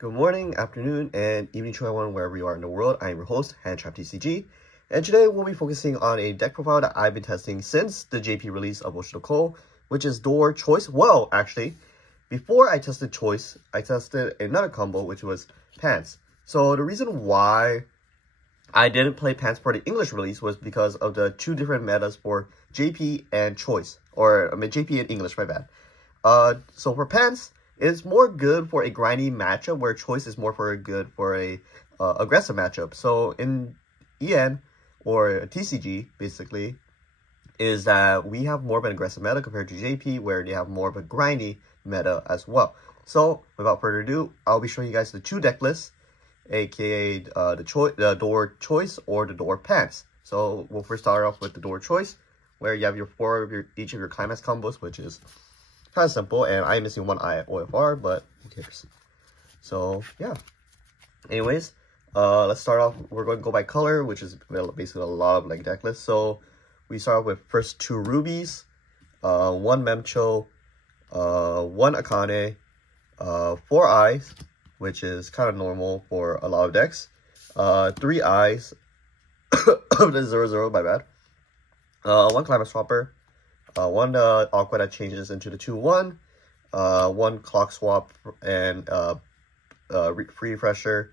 Good morning, afternoon, and evening to everyone wherever you are in the world. I am your host, HandTrapTCG, and today we'll be focusing on a deck profile that I've been testing since the JP release of Oshi, which is Door Choice. Well, actually, before I tested Choice, I tested another combo, which was Pants. So the reason why I didn't play Pants for the English release was because of the two different metas for JP and Choice, or I mean JP and English, my bad. So for Pants, it's more good for a grindy matchup, where Choice is more good for a aggressive matchup. So in EN, or TCG, basically, is that we have more of an aggressive meta compared to JP, where they have more of a grindy meta as well. So without further ado, I'll be showing you guys the two deck lists, aka the Door Choice or the Door Pants. So we'll first start off with the Door Choice, where you have your each of your climax combos, which is kind of simple, and I'm missing one eye at OFR, but who cares? So yeah. Anyways, let's start off. We're going to go by color, which is basically a lot of like deck lists. So we start off with first two rubies, one Memcho, one Akane, 4 eyes, which is kind of normal for a lot of decks, 3 eyes of the 0/0, my bad, one climax swapper, one Aqua that changes into the 2/1, one clock swap, and free refresher,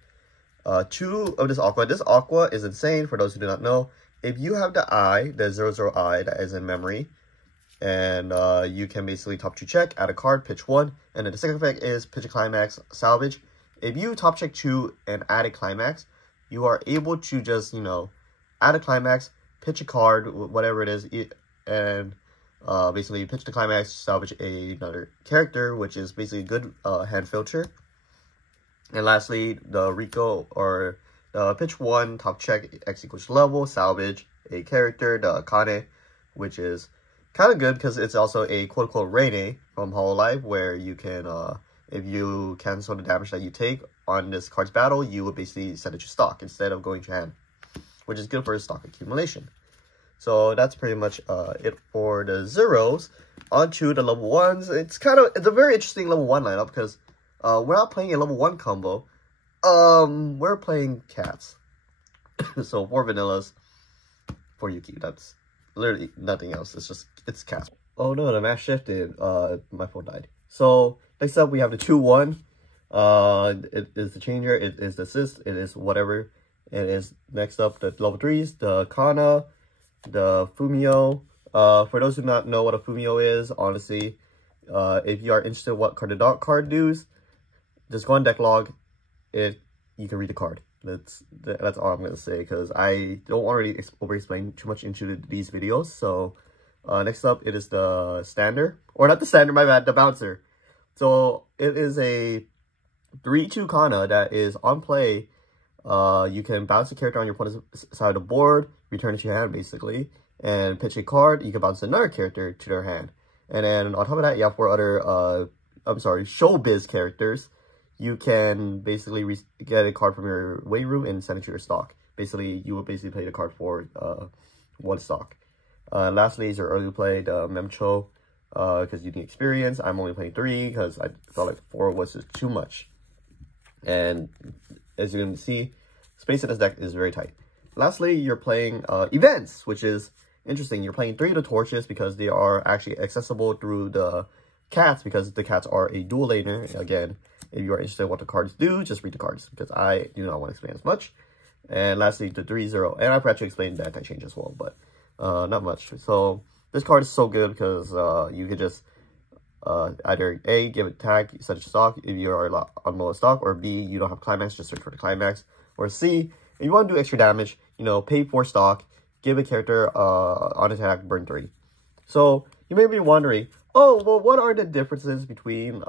2 of this Aqua. This Aqua is insane for those who do not know. If you have the eye, the 0/0 eye that is in memory, and you can basically top 2 check, add a card, pitch 1, and then the second effect is pitch a climax, salvage. If you top check 2 and add a climax, you are able to just, add a climax, pitch a card, whatever it is, and basically pitch the climax, salvage another character, which is basically a good hand filter. And lastly, the Rico, or pitch 1, top check, X equals level, salvage a character, the Akane, which is kind of good because it's also a quote-unquote Reine from Hololive, where you can, if you cancel the damage that you take on this card's battle, you would basically send it to stock instead of going to hand, which is good for stock accumulation. So that's pretty much it for the zeros. On to the level 1s. It's a very interesting level 1 lineup because we're not playing a level 1 combo. We're playing cats. So 4 vanillas, 4 Yuki. That's literally nothing else. It's cats. Oh no, the map shifted. My phone died. So next up we have the 2/1. It is the changer. It is the assist. It is whatever. It is next up the level 3s. The Kana, the Fumio. For those who do not know what a Fumio is, honestly, if you are interested in what the dot card does, just go on deck log. You can read the card. That's all I'm gonna say, because I don't want to over explain too much into these videos. So next up, it is the standard, or not the standard, my bad, the bouncer. So it is a 3/2 Kana that is on play. You can bounce a character on your opponent's side of the board, return it to your hand basically, and pitch a card. You can bounce another character to their hand, and then on top of that, you have 4 other showbiz characters. You can basically get a card from your weight room and send it to your stock. Basically, you will basically play the card for 1 stock. Lastly is your early play, the Memcho, because you need experience. I'm only playing 3 because I felt like 4 was just too much. And as you can see, space in this deck is very tight. Lastly, you're playing events, which is interesting. You're playing 3 of the torches because they are actually accessible through the cats, because the cats are a dual laner. Again, if you are interested in what the cards do, just read the cards, because I do not want to explain as much. And lastly, the 3/0. And I've actually explained the anti-change as well, but not much. So this card is so good because you could just either A, give it tag, set it to stock if you are on low stock, or B, you don't have climax, just search for the climax, or C, if you want to do extra damage, pay 4 stock, give a character on attack, burn 3. So you may be wondering, oh, well, what are the differences between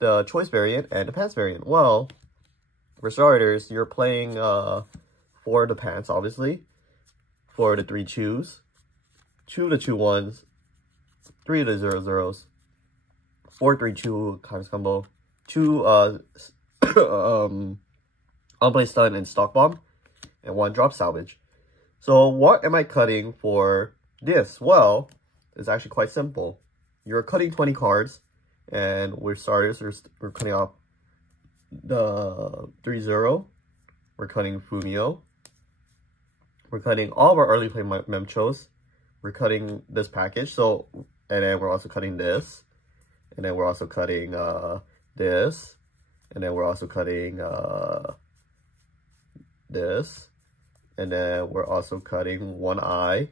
the Choice variant and the Pants variant? Well, for starters, you're playing 4 of the Pants, obviously, 4 of the 3/2s, 2 of the 2/1s, 3 of the 0/0s, 4 3/2 climax combo, 2 unplay stun and stock bomb, and 1 drop salvage. So what am I cutting for this? Well, it's actually quite simple. You're cutting 20 cards, and we're starters, we're cutting off the 3-0. We're cutting Fumio. We're cutting all of our early play Memchos. We're cutting this package. So, and then we're also cutting this. And then we're also cutting this. And then we're also cutting this. And then we're also cutting one eye.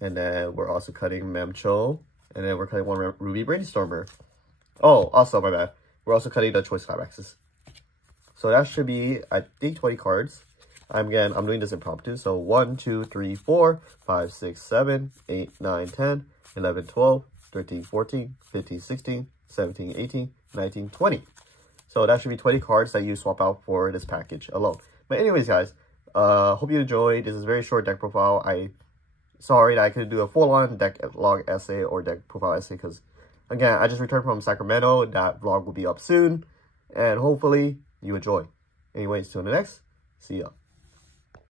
And then we're also cutting Memcho. And then we're cutting one Ruby Brainstormer. Oh, also, my bad. We're also cutting the Choice Climaxes. So that should be, I think, 20 cards. I'm doing this impromptu. So 1, 2, 3, 4, 5, 6, 7, 8, 9, 10, 11, 12, 13, 14, 15, 16, 17, 18, 19, 20. So that should be 20 cards that you swap out for this package alone. But anyways, guys, hope you enjoyed. This is a very short deck profile. Sorry that I couldn't do a full-on deck log essay or deck profile essay because, again, I just returned from Sacramento. That vlog will be up soon. And hopefully you enjoy. Anyways, till the next. See ya.